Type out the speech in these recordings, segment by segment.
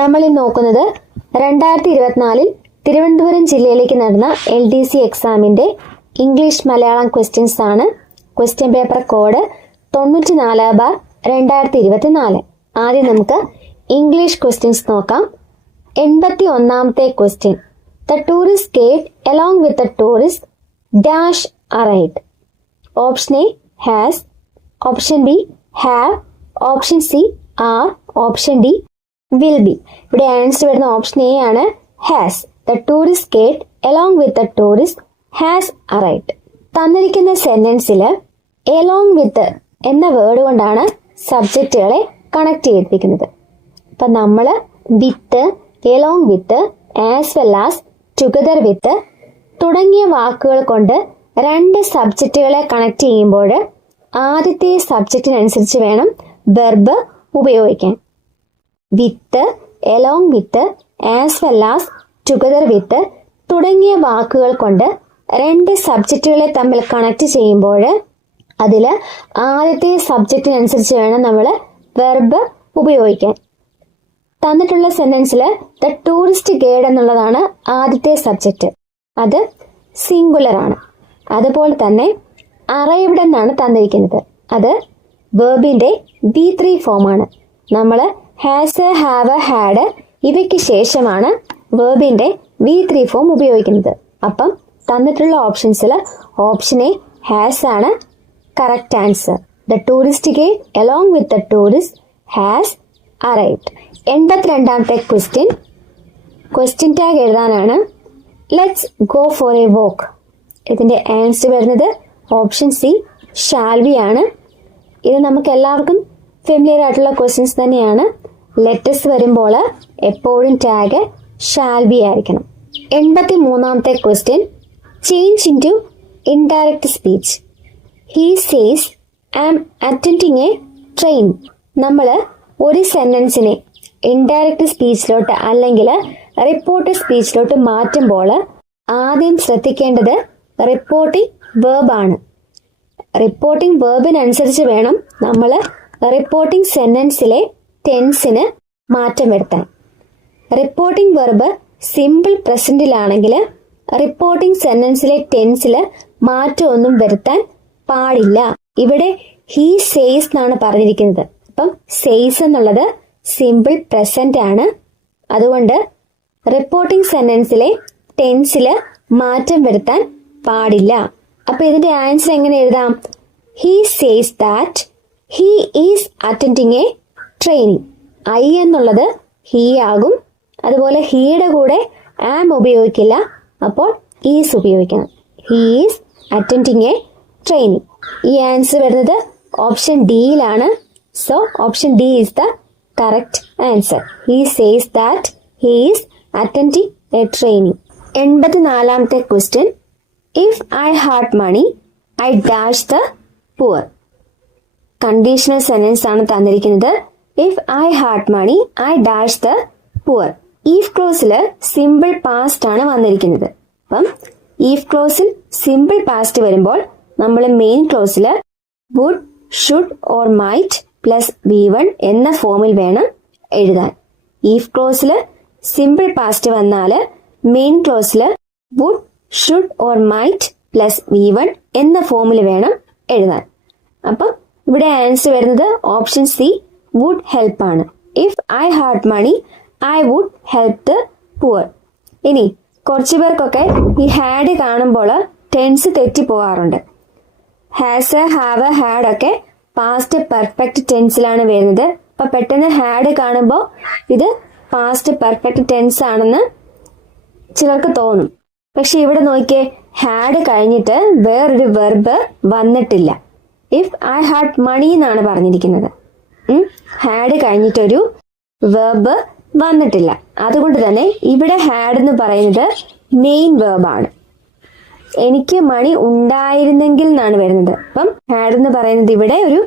നമ്മൾ നോക്കുന്നത് 2024 തിരുവനന്തപുരം ജില്ലയിലേക്ക് നടന്ന LDC എക്സാമിന്റെ ഇംഗ്ലീഷ് മലയാളം ക്വസ്റ്റ്യൻസ് ആണ്. Question paper code 94/2024. ആദ്യം നമുക്ക് ഇംഗ്ലീഷ് ക്വസ്റ്റ്യൻസ് നോക്കാം. 81ാമത്തെ question. The tourist gate along with the tourist dash arrived. Option A has, Option B have, Option C are, Option D will be. ഇവിടെ answer വരുന്ന option A ആണ്, has. The tourist gate along with the tourist has arrived. തന്നിരിക്കുന്ന സെന്റൻസിൽ along with എന്ന word കൊണ്ടാണ് സബ്ജക്റ്റുകളെ connect ചെയ്തിരിക്കുന്നത്. അപ്പൊ നമ്മൾ വിത്ത്, along with, as well as, together with തുടങ്ങിയ വാക്കുകൾ കൊണ്ട് രണ്ട് സബ്ജക്റ്റുകളെ കണക്ട് ചെയ്യുമ്പോൾ ആദ്യത്തെ സബ്ജക്റ്റിനനുസരിച്ച് വേണം വെർബ് ഉപയോഗിക്കാൻ. With, along with, as well as, together with തുടങ്ങിയ വാക്കുകൾ കൊണ്ട് രണ്ട് സബ്ജക്റ്റുകളെ തമ്മിൽ കണക്ട് ചെയ്യുമ്പോൾ അതിൽ ആദ്യത്തെ സബ്ജക്റ്റിനനുസരിച്ച് വേണം നമ്മൾ വെർബ് ഉപയോഗിക്കാൻ. തന്നിട്ടുള്ള സെന്റൻസിൽ ദ ടൂറിസ്റ്റ് ഗൈഡ് എന്നുള്ളതാണ് ആദ്യത്തെ സബ്ജക്റ്റ്. അത് സിംഗുലർ ആണ്. അതുപോലെ തന്നെ അറൈവ്ഡ് എന്നാണ് തന്നിരിക്കുന്നത്. അത് വെർബിന്റെ B3 ഫോമാണ്. നമ്മൾ ഹാസ്, ഹാവ്, ഹാഡ് ഇവയ്ക്ക് ശേഷമാണ് വെർബിന്റെ B3 ഫോം ഉപയോഗിക്കുന്നത്. അപ്പം തന്നിട്ടുള്ള ഓപ്ഷൻസിൽ ഓപ്ഷൻ എ ഹാസ് ആണ് correct answer. The tourist guide along with the tourist has arrived. 82ാമത്തെ ക്വസ്റ്റ്യൻ. ക്വസ്റ്റ്യൻ ടാഗ് എഴുതാനാണ്. Let's go for a walk. ഇതിന്റെ ആൻസർ വരുന്നത് ഓപ്ഷൻ സി ഷാൽ ബി ആണ്. ഇത് നമുക്ക് എല്ലാവർക്കും ഫെമിലിയർ ആയിട്ടുള്ള ക്വസ്റ്റ്യൻസ് തന്നെയാണ്. ലെറ്റേഴ്സ് വരുമ്പോൾ എപ്പോഴും ടാഗ് ഷാൽ ബി ആയിരിക്കണം. 83ാമത്തെ question. Change into indirect speech. He says I am attending a train. നമ്മൾ ഒരു സെന്റൻസിനെ ഇൻഡയറക്റ്റ് സ്പീച്ചിലോട്ട് അല്ലെങ്കിൽ റിപ്പോർട്ട് സ്പീച്ചിലോട്ട് മാറ്റുമ്പോൾ ആദ്യം ശ്രദ്ധിക്കേണ്ടത് റിപ്പോർട്ടിംഗ് വേർബ് ആണ്. റിപ്പോർട്ടിംഗ് വേർബിനനുസരിച്ച് വേണം നമ്മൾ റിപ്പോർട്ടിംഗ് സെന്റൻസിലെ ടെൻസിന് മാറ്റം വരുത്താൻ. റിപ്പോർട്ടിംഗ് വെർബ് സിമ്പിൾ പ്രസന്റിലാണെങ്കിൽ റിപ്പോർട്ടിംഗ് സെന്റൻസിലെ ടെൻസിൽ മാറ്റമൊന്നും വരുത്താൻ പാടില്ല. ഇവിടെ ഹി സേസ് എന്നാണ് പറഞ്ഞിരിക്കുന്നത്. അപ്പം സേസ് എന്നുള്ളത് സിമ്പിൾ പ്രസന്റ് ആണ്. അതുകൊണ്ട് റിപ്പോർട്ടിംഗ് സെന്റൻസിലെ ടെൻസിൽ മാറ്റം വരുത്താൻ പാടില്ല. അപ്പൊ ഇതിന്റെ ആൻസർ എങ്ങനെ എഴുതാം? He says that he is attending a training. I എന്നുള്ളത് ഹി ആകും. അതുപോലെ ഹീയുടെ കൂടെ ആം ഉപയോഗിക്കില്ല. അപ്പോൾ ഈസ് ഉപയോഗിക്കണം. He is attending a training. ഈ ആൻസർ വരുന്നത് ഓപ്ഷൻ ഡിയിലാണ്. So option D is the correct answer. He says that he is attending a training. 84ാമത്തെ question. If I had money I dash the poor. Conditional sentence ആണ് തന്നിരിക്കുന്നത്. If I had money I dash the poor. If ക്ലോസിൽ simple past ആണ് വന്നിരിക്കുന്നത്. അപ്പം if ക്ലോസിൽ simple past വരുമ്പോൾ നമ്മൾ മെയിൻ ക്ലോസിൽ would, should or might plus V1 എന്ന ഫോമിൽ വേണം എഴുതാൻ. ഈഫ് ക്ലോസിൽ സിമ്പിൾ പാസ്റ്റ് വന്നാൽ മെയിൻ ക്ലോസിൽ would, should or might plus V1 എന്ന ഫോമിൽ വേണം എഴുതാൻ. അപ്പം ഇവിടെ ആൻസർ വരുന്നത് ഓപ്ഷൻ സി വുഡ് ഹെൽപ്പ് ആണ്. If I had money I would help the poor. ഇനി കുറച്ചു പേർക്കൊക്കെ ഈ ഹാഡ് കാണുമ്പോൾ ടെൻസ് തെറ്റി പോകാറുണ്ട്. ഹാസ്, ഹാവ്, ഹാഡ് ഒക്കെ പാസ്റ്റ് പെർഫെക്റ്റ് ടെൻസിലാണ് വരുന്നത്. അപ്പൊ പെട്ടെന്ന് ഹാഡ് കാണുമ്പോൾ ഇത് പാസ്റ്റ് പെർഫെക്റ്റ് ടെൻസ് ആണെന്ന് ചിലർക്ക് തോന്നും. പക്ഷെ ഇവിടെ നോക്കിയേ, ഹാഡ് കഴിഞ്ഞിട്ട് വേറൊരു വെർബ് വന്നിട്ടില്ല. ഇഫ് ഐ ഹാഡ് മണി എന്നാണ് പറഞ്ഞിരിക്കുന്നത്. ഹാഡ് കഴിഞ്ഞിട്ടൊരു വെർബ് വന്നിട്ടില്ല. അതുകൊണ്ട് തന്നെ ഇവിടെ ഹാഡ് എന്ന് പറയുന്നത് മെയിൻ വെർബാണ്. എനിക്ക് മണി ഉണ്ടായിരുന്നെങ്കിൽ എന്നാണ് വരുന്നത്. അപ്പം ഹാഡ് എന്ന് പറയുന്നത് ഇവിടെ ഒരു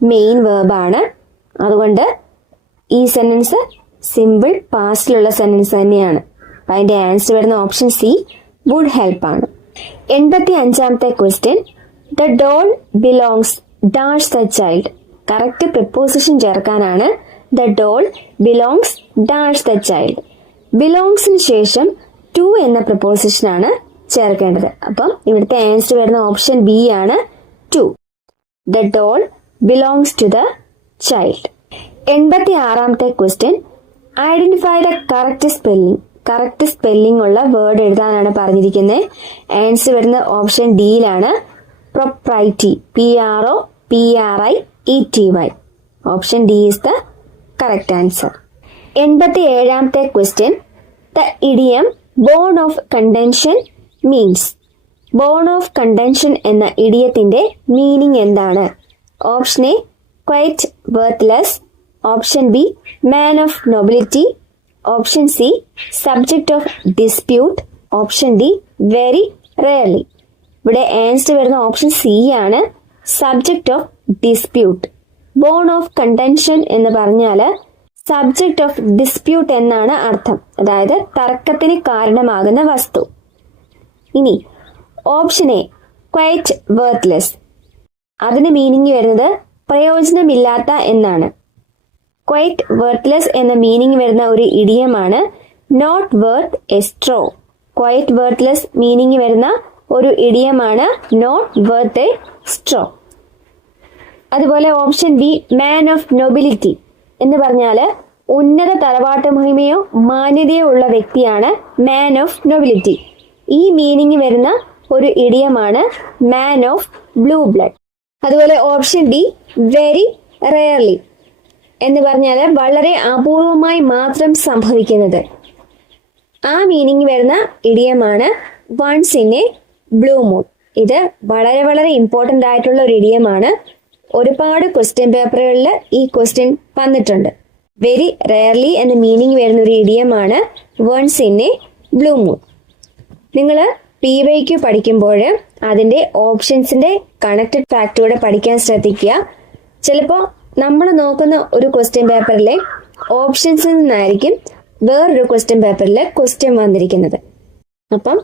മെയിൻ വെർബാണ്. അതുകൊണ്ട് ഈ സെന്റൻസ് സിമ്പിൾ പാസ്റ്റിലുള്ള സെന്റൻസ് തന്നെയാണ്. അപ്പൊ അതിന്റെ ആൻസർ വരുന്ന ഓപ്ഷൻ സി വുഡ് ഹെൽപ്പ് ആണ്. 85ാമത്തെ question. The doll belongs dash the child. Correct preposition ചേർക്കാനാണ്. The doll belongs dash the child. ബിലോങ്സിന് ശേഷം ടു എന്ന പ്രപ്പോസിഷനാണ് ചേർക്കേണ്ടത്. അപ്പം ഇവിടുത്തെ ആൻസർ വരുന്ന ഓപ്ഷൻ ബി ആണ് to. The doll belongs to the child. 86ാമത്തെ question, identify the correct spelling. Correct spelling ഉള്ള വേർഡ് എഴുതാനാണ് പറഞ്ഞിരിക്കുന്നത്. ആൻസർ വരുന്ന ഓപ്ഷൻ ഡിയിലാണ്, propriety. PROPRIETY. Option D is the correct answer. 87ാമത്തെ question, the idiom bone of contention means. Bone of contention എന്ന ഇഡിയത്തിന്റെ meaning എന്താണ്? Option A quite worthless, option B man of nobility, option C subject of dispute, option D very rarely. ഇവിടെ answer വരുന്ന option C ആണ്, subject of dispute. Bone of contention എന്ന് പറഞ്ഞാൽ subject of dispute എന്നാണ് അർത്ഥം, അതായത് തർക്കത്തിന് കാരണമാകുന്ന വസ്തു. ഇനി ഓപ്ഷൻ എ ക്വൈറ്റ് വർത്ത്ലെസ്, അതിന് മീനിങ് വരുന്നത് പ്രയോജനമില്ലാത്ത എന്നാണ്. ക്വൈറ്റ് വർത്ത്ലെസ് എന്ന മീനിങ് വരുന്ന ഒരു ഇഡിയമാണ് not worth a straw. Quite worthless meaning വരുന്ന ഒരു ഇഡിയമാണ് നോട്ട് വർത്ത് എ സ്ട്രോ. അതുപോലെ option B man of nobility എന്ന് പറഞ്ഞാൽ ഉന്നത തറവാട്ട് മഹിമയോ മാന്യതയോ ഉള്ള വ്യക്തിയാണ് മാൻ ഓഫ് നൊബിലിറ്റി. ഈ മീനിങ് വരുന്ന ഒരു ഇഡിയമാണ് മാൻ ഓഫ് ബ്ലൂ ബ്ലഡ്. അതുപോലെ ഓപ്ഷൻ ഡി വെരി റെയർലി എന്ന് പറഞ്ഞാൽ വളരെ അപൂർവമായി മാത്രം സംഭവിക്കുന്നത്. ആ മീനിങ് വരുന്ന ഇഡിയമാണ് once in a blue moon. ഇത് വളരെ വളരെ ഇമ്പോർട്ടൻ്റ് ആയിട്ടുള്ള ഒരു ഇഡിയമാണ്. ഒരുപാട് ക്വസ്റ്റ്യൻ പേപ്പറുകളിൽ ഈ ക്വസ്റ്റ്യൻ വന്നിട്ടുണ്ട്. വെരി റെയർലി എന്ന മീനിങ് വരുന്ന ഒരു ഇഡിയമാണ് once in a blue moon. നിങ്ങൾ PYQ പഠിക്കുമ്പോൾ അതിൻ്റെ ഓപ്ഷൻസിൻ്റെ കണക്റ്റഡ് ഫാക്റ്റൂടെ പഠിക്കാൻ ശ്രദ്ധിക്കുക. ചിലപ്പോൾ നമ്മൾ നോക്കുന്ന ഒരു ക്വസ്റ്റ്യൻ പേപ്പറിലെ ഓപ്ഷൻസിൽ നിന്നായിരിക്കും വേറൊരു ക്വസ്റ്റ്യൻ പേപ്പറിൽ ക്വസ്റ്റ്യൻ വന്നിരിക്കുന്നത്. അപ്പം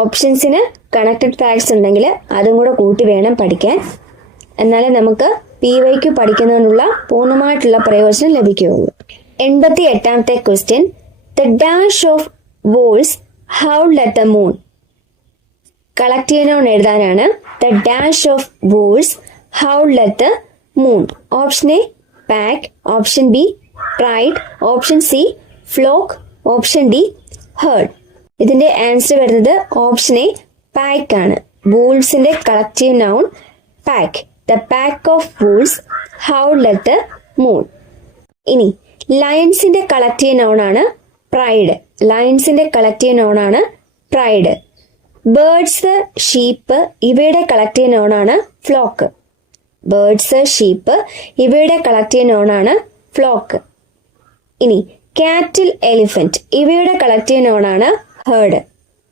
ഓപ്ഷൻസിന് കണക്റ്റഡ് ഫാക്ട്സ് ഉണ്ടെങ്കിൽ അതും കൂടെ കൂട്ടി വേണം പഠിക്കാൻ. എന്നാലേ നമുക്ക് PYQ പഠിക്കുന്നതിനുള്ള പൂർണ്ണമായിട്ടുള്ള പ്രയോജനം ലഭിക്കുകയുള്ളൂ. 88ാമത്തെ question, the dash of wolves howled at the moon. Collective noun എഴുതാനാണ്. The dash of wolves howled at the moon. Option A pack, option B pride, option C flock, option D herd. ഇതിന്റെ answer വരുന്നത് option A pack ആണ്. വൂൾസിന്റെ collective noun pack. The pack of wolves howled at the moon. ഇനി ലയൺസിന്റെ collective noun ആണ് pride. ലയൺസിന്റെ collective noun ആണ് pride. Birds, sheep ഇവയുടെ കളക്റ്റീവ് നൗൺ ആണ് ഫ്ലോക്ക്. ബേർഡ്സ്, ഷീപ്പ് ഇവയുടെ കളക്റ്റീവ് നൗൺ ആണ് ഫ്ലോക്ക്. ഇനി കാറ്റിൽ, എലിഫന്റ് ഇവയുടെ കളക്റ്റീവ് നൗൺ ആണ് ഹേർഡ്.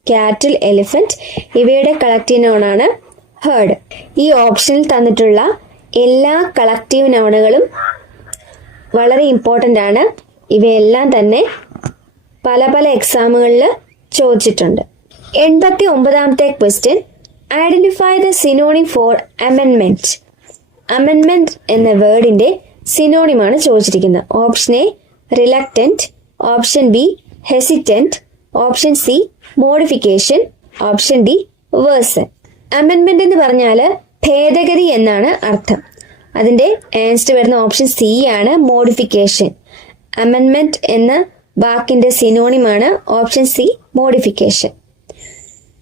കാറ്റിൽ, എലിഫന്റ് ഇവയുടെ കളക്റ്റീവ് നൗൺ ആണ് ഹേർഡ്. ഈ ഓപ്ഷനിൽ തന്നിട്ടുള്ള എല്ലാ കളക്റ്റീവ് നൗണുകളും വളരെ ഇമ്പോർട്ടൻ്റ് ആണ്. ഇവയെല്ലാം തന്നെ പല പല എക്സാമുകളിൽ ചോദിച്ചിട്ടുണ്ട്. 89ാമത്തെ question, identify the synonym for അമെൻമെന്റ്. അമെൻമെന്റ് എന്ന വേർഡിന്റെ സിനോണിമാണ് ചോദിച്ചിരിക്കുന്നത്. Option A reluctant, option B hesitant, option C modification, option D version. അമെൻമെന്റ് എന്ന് പറഞ്ഞാൽ ഭേദഗതി എന്നാണ് അർത്ഥം. അതിന്റെ ആൻസർ വരുന്ന ഓപ്ഷൻ സി ആണ്, മോഡിഫിക്കേഷൻ. അമെൻമെന്റ് എന്ന വാക്കിന്റെ സിനോണിമാണ് ഓപ്ഷൻ സി, മോഡിഫിക്കേഷൻ.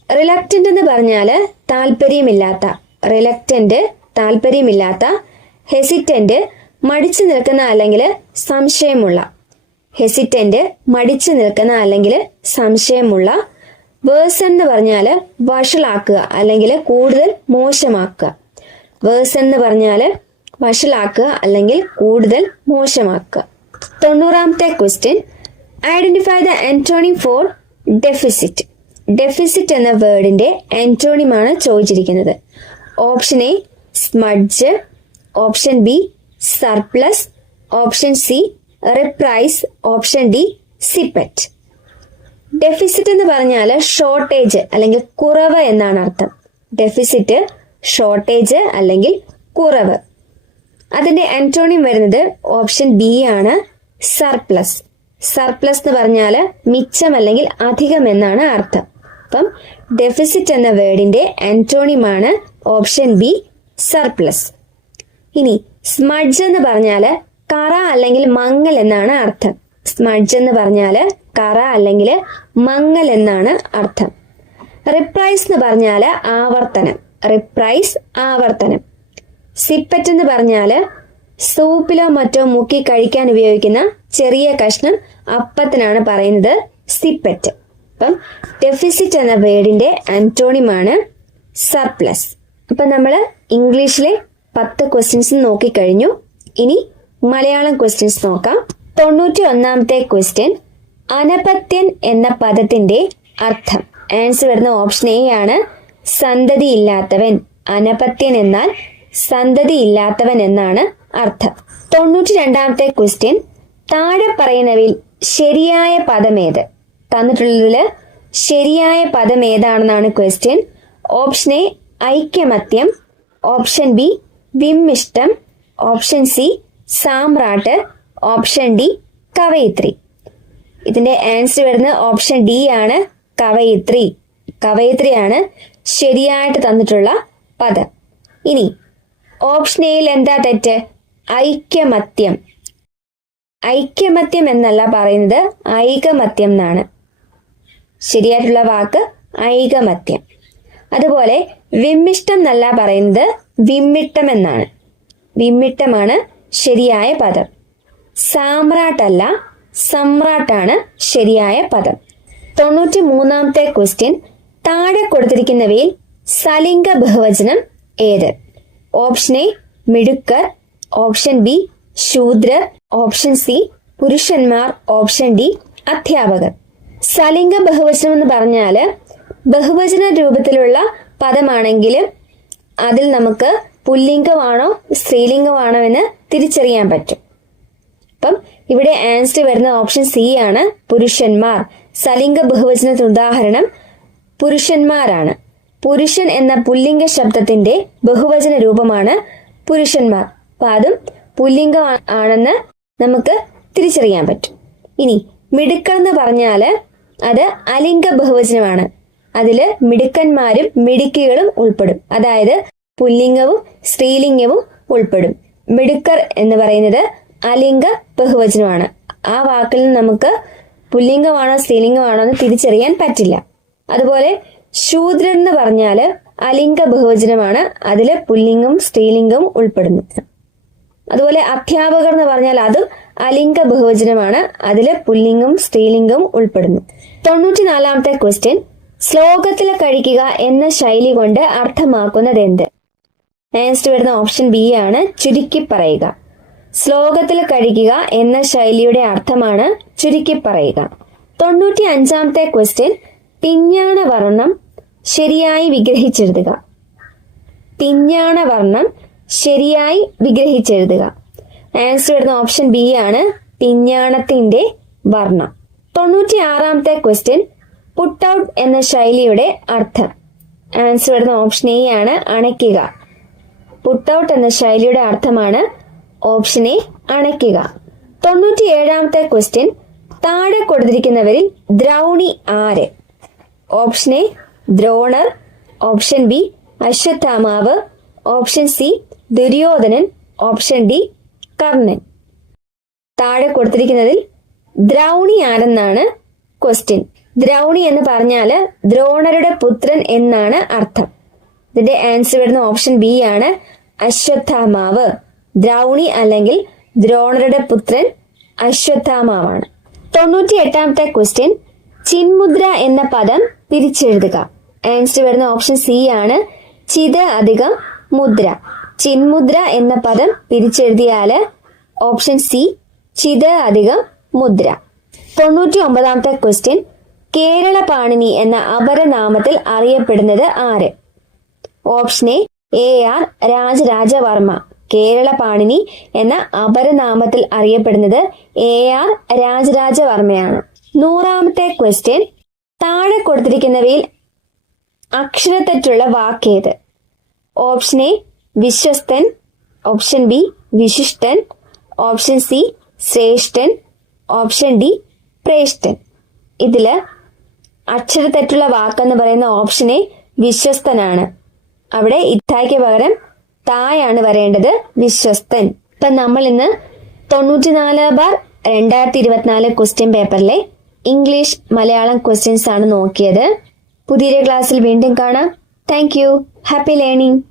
റിലക്റ്റന്റ് എന്ന് പറഞ്ഞാൽ താല്പര്യമില്ലാത്ത, റിലക്റ്റന്റ് താല്പര്യമില്ലാത്ത, ഹെസിറ്റന്റ് മടിച്ചു നിൽക്കുന്ന അല്ലെങ്കിൽ സംശയമുള്ള, ഹെസിറ്റന്റ് മടിച്ചു നിൽക്കുന്ന അല്ലെങ്കിൽ സംശയമുള്ള. വേഴ്സൺ എന്ന് പറഞ്ഞാൽ വഷളാക്കുക അല്ലെങ്കിൽ കൂടുതൽ മോശമാക്കുക. വേഴ്സൺ എന്ന് പറഞ്ഞാൽ വഷളാക്കുക അല്ലെങ്കിൽ കൂടുതൽ മോശമാക്കുക. 90ാമത്തെ question, identify the antonym for deficit. Deficit എന്ന വേർഡിന്റെ ആന്റോണിമാണ് ചോദിച്ചിരിക്കുന്നത്. Option A smudge, option B surplus, option C reprise, option D sippet. Deficit എന്ന് പറഞ്ഞാൽ ഷോർട്ടേജ് അല്ലെങ്കിൽ കുറവ് എന്നാണ് അർത്ഥം. ഡെഫിസിറ്റ് ഷോർട്ടേജ് അല്ലെങ്കിൽ കുറവ്. അതിന്റെ ആന്റോണിയം വരുന്നത് ഓപ്ഷൻ ബി ആണ്, സർപ്ലസ്. സർപ്ലസ് എന്ന് പറഞ്ഞാല് മിച്ചം അല്ലെങ്കിൽ അധികം എന്നാണ് അർത്ഥം. അപ്പം ഡെഫിസിറ്റ് എന്ന വേർഡിന്റെ ആന്റോണിയം ആണ് ഓപ്ഷൻ ബി, സർപ്ലസ്. ഇനി സ്മഡ്ജ് എന്ന് പറഞ്ഞാല് കറ അല്ലെങ്കിൽ മങ്ങൽ എന്നാണ് അർത്ഥം. സ്മഡ്ജ് എന്ന് പറഞ്ഞാല് കറ അല്ലെങ്കിൽ മങ്ങൽ എന്നാണ് അർത്ഥം. റിപ്രൈസ് എന്ന് പറഞ്ഞാല് ആവർത്തനം. റിപ്രൈസ് ആവർത്തനം. സിപ്പറ്റ് എന്ന് പറഞ്ഞാല് സൂപ്പിലോ മറ്റോ മുക്കി കഴിക്കാൻ ഉപയോഗിക്കുന്ന ചെറിയ കഷ്ണം അപ്പത്തിനാണ് പറയുന്നത് സിപ്പറ്റ്. അപ്പം ഡെഫിസിറ്റ് എന്ന വേർഡിന്റെ ആന്റോണിമാണ് സർപ്ലസ്. അപ്പൊ നമ്മള് ഇംഗ്ലീഷിലെ 10 ക്വസ്റ്റ്യൻസ് നോക്കിക്കഴിഞ്ഞു. ഇനി മലയാളം ക്വസ്റ്റ്യൻസ് നോക്കാം. 91ാമത്തെ ക്വസ്റ്റ്യൻ, അനപത്യൻ എന്ന പദത്തിന്റെ അർത്ഥം. ആൻസർ വരുന്ന ഓപ്ഷൻ എ ആണ്, സന്തതി ഇല്ലാത്തവൻ. അനപത്യൻ എന്നാൽ സന്തതി ഇല്ലാത്തവൻ എന്നാണ് അർത്ഥം. 92ാമത്തെ ക്വസ്റ്റ്യൻ, താഴെ പറയുന്നവയിൽ ശരിയായ പദമേത്? തന്നിട്ടുള്ളതില് ശരിയായ പദം ഏതാണെന്നാണ് ക്വസ്റ്റ്യൻ. ഓപ്ഷൻ എ ഐക്യമത്യം, ഓപ്ഷൻ ബി വിമ്മിഷ്ടം, ഓപ്ഷൻ സി സാമ്രാട്ട്, ഓപ്ഷൻ ഡി കവയിത്രി. ഇതിന്റെ ആൻസർ വരുന്നത് ഓപ്ഷൻ ഡി ആണ്, കവയിത്രി. കവയിത്രിയാണ് ശരിയായിട്ട് തന്നിട്ടുള്ള പദം. ഇനി ഓപ്ഷൻ എയിൽ എന്താ തെറ്റ്? ഐക്യമത്യം. ഐക്യമത്യം എന്നല്ല പറയുന്നത്, ഐകമത്യം എന്നാണ്. ശരിയായിട്ടുള്ള വാക്ക് ഐകമത്യം. അതുപോലെ വിമ്മിഷ്ടം എന്നല്ല പറയുന്നത്, വിമ്മിട്ടം എന്നാണ്. വിമ്മിട്ടമാണ് ശരിയായ പദം. സാമ്രാട്ടല്ല, സമ്രാട്ടാണ് ശരിയായ പദം. 93ാമത്തെ ക്വസ്റ്റ്യൻ, താഴെ കൊടുത്തിരിക്കുന്നവയിൽ സലിംഗ ബഹുവചനം ഏത്? ഓപ്ഷൻ എ മിടുക്കർ, ഓപ്ഷൻ ബി ശൂദ്രർ, ഓപ്ഷൻ സി പുരുഷന്മാർ, ഓപ്ഷൻ ഡി അധ്യാപകർ. സലിംഗ ബഹുവചനം എന്ന് പറഞ്ഞാല് ബഹുവചന രൂപത്തിലുള്ള പദമാണെങ്കിലും അതിൽ നമുക്ക് പുല്ലിംഗമാണോ സ്ത്രീലിംഗമാണോ എന്ന് തിരിച്ചറിയാൻ പറ്റും. അപ്പം ഇവിടെ ആൻസർ വരുന്ന ഓപ്ഷൻ സി ആണ്, പുരുഷന്മാർ. സലിംഗ ബഹുവചനത്തിന് ഉദാഹരണം പുരുഷന്മാരാണ്. പുരുഷൻ എന്ന പുല്ലിംഗ ശബ്ദത്തിന്റെ ബഹുവചന രൂപമാണ് പുരുഷന്മാർ. അപ്പൊ അതും പുല്ലിംഗം ആണെന്ന് നമുക്ക് തിരിച്ചറിയാൻ പറ്റും. ഇനി മിടുക്കർ എന്ന് പറഞ്ഞാല് അത് അലിംഗ ബഹുവചനമാണ്. അതില് മിടുക്കന്മാരും മിടുക്കികളും ഉൾപ്പെടും. അതായത് പുല്ലിംഗവും സ്ത്രീലിംഗവും ഉൾപ്പെടും. മിടുക്കർ എന്ന് പറയുന്നത് അലിംഗ ബഹുവചനമാണ്. ആ വാക്കിൽ നിന്ന് നമുക്ക് പുല്ലിംഗമാണോ സ്ത്രീലിംഗമാണോ എന്ന് തിരിച്ചറിയാൻ പറ്റില്ല. അതുപോലെ ശൂദ്രൻ എന്ന് പറഞ്ഞാല് അലിംഗ ബഹുവചനമാണ്. അതില് പുല്ലിംഗവും സ്ത്രീലിംഗവും ഉൾപ്പെടുന്നു. അതുപോലെ അധ്യാപകർ എന്ന് പറഞ്ഞാൽ അതും അലിംഗ ബഹുവചനമാണ്. അതില് പുല്ലിംഗവും സ്ത്രീലിംഗവും ഉൾപ്പെടുന്നു. 94ാമത്തെ ക്വസ്റ്റ്യൻ, ശ്ലോകത്തിൽ കഴിക്കുക എന്ന ശൈലി കൊണ്ട് അർത്ഥമാക്കുന്നത് എന്ത്? ആൻസർ വരുന്ന ഓപ്ഷൻ ബി ആണ്, ചുരുക്കി പറയുക. ശ്ലോകത്തിൽ കഴിക്കുക എന്ന ശൈലിയുടെ അർത്ഥമാണ് ചുരുക്കി പറയുക. 95ാമത്തെ ക്വസ്റ്റ്യൻ, പിഞ്ഞാണ വർണ്ണം ശരിയായി വിഗ്രഹിച്ചെഴുതുക. പിഞ്ഞാണ വർണ്ണം ശരിയായി വിഗ്രഹിച്ചെഴുതുക. ആൻസർ വരുന്ന ഓപ്ഷൻ ബി ആണ്, പിഞ്ഞാണത്തിന്റെ വർണ്ണം. 96ാമത്തെ ക്വസ്റ്റ്യൻ, പുട്ട് ഔട്ട് എന്ന ശൈലിയുടെ അർത്ഥം. ആൻസർ വരുന്ന ഓപ്ഷൻ എ ആണ്, അണയ്ക്കുക. പുട്ട് ഔട്ട് എന്ന ശൈലിയുടെ അർത്ഥമാണ് ഓപ്ഷൻ എ, അണയ്ക്കുക. 97ാമത്തെ ക്വസ്റ്റ്യൻ, താഴെ കൊടുത്തിരിക്കുന്നവരിൽ ദ്രൗണി ആര്? Option A Drona, option B Ashwatthama, option C Duryodhana, option D Karna. താഴെ കൊടുത്തിരിക്കുന്നതിൽ ദ്രൗണി ആരെന്നാണ് ക്വസ്റ്റ്യൻ. ദ്രൗണി എന്ന് പറഞ്ഞാല് ദ്രോണരുടെ പുത്രൻ എന്നാണ് അർത്ഥം. ഇതിന്റെ ആൻസർ വരുന്ന ഓപ്ഷൻ ബി ആണ്, അശ്വത്ഥാമാവ്. ദ്രൗണി അല്ലെങ്കിൽ ദ്രോണരുടെ പുത്രൻ അശ്വത്ഥാമാവാണ്. 98ാമത്തെ ക്വസ്റ്റ്യൻ, ചിന്മുദ്ര എന്ന പദം പിരിച്ചെഴുതുക. ആൻസർ വരുന്ന ഓപ്ഷൻ സി ആണ്, ചിത് അധികം മുദ്ര. ചിന്മുദ്ര എന്ന പദം പിരിച്ചെഴുതിയാല് ഓപ്ഷൻ സി, ചിത് അധികം മുദ്ര. 99ാമത്തെ ക്വസ്റ്റ്യൻ, കേരള പാണിനി എന്ന അപരനാമത്തിൽ അറിയപ്പെടുന്നത് ആര്? Option A R Rajarajavarma. Kerala Panini എന്ന അപരനാമത്തിൽ അറിയപ്പെടുന്നത് എ ആർ രാജരാജവർമ്മയാണ്. 100ാമത്തെ ക്വസ്റ്റ്യൻ, താഴെ കൊടുത്തിരിക്കുന്നവയിൽ അക്ഷരത്തെറ്റുള്ള വാക്കേത്? ഓപ്ഷൻ എ വിശ്വസ്തൻ, ഓപ്ഷൻ ബി വിശിഷ്ടൻ, ഓപ്ഷൻ സി ശ്രേഷ്ഠൻ, ഓപ്ഷൻ ഡി പ്രേഷ്ഠൻ. ഇതില് അക്ഷരത്തെറ്റുള്ള വാക്കെന്ന് പറയുന്ന ഓപ്ഷനെ വിശ്വസ്തനാണ്. അവിടെ ഇത്തായ്ക്ക് പകരം തായാണ് വരേണ്ടത്, വിശ്വസ്തൻ. ഇപ്പൊ നമ്മൾ ഇന്ന് 94/2024 ക്വസ്റ്റ്യൻ പേപ്പറിലെ ഇംഗ്ലീഷ് മലയാളം ക്വസ്റ്റ്യൻസ് ആണ് നോക്കിയത്. പുതിയൊരു ക്ലാസ്സിൽ വീണ്ടും കാണാം. Thank you. Happy learning.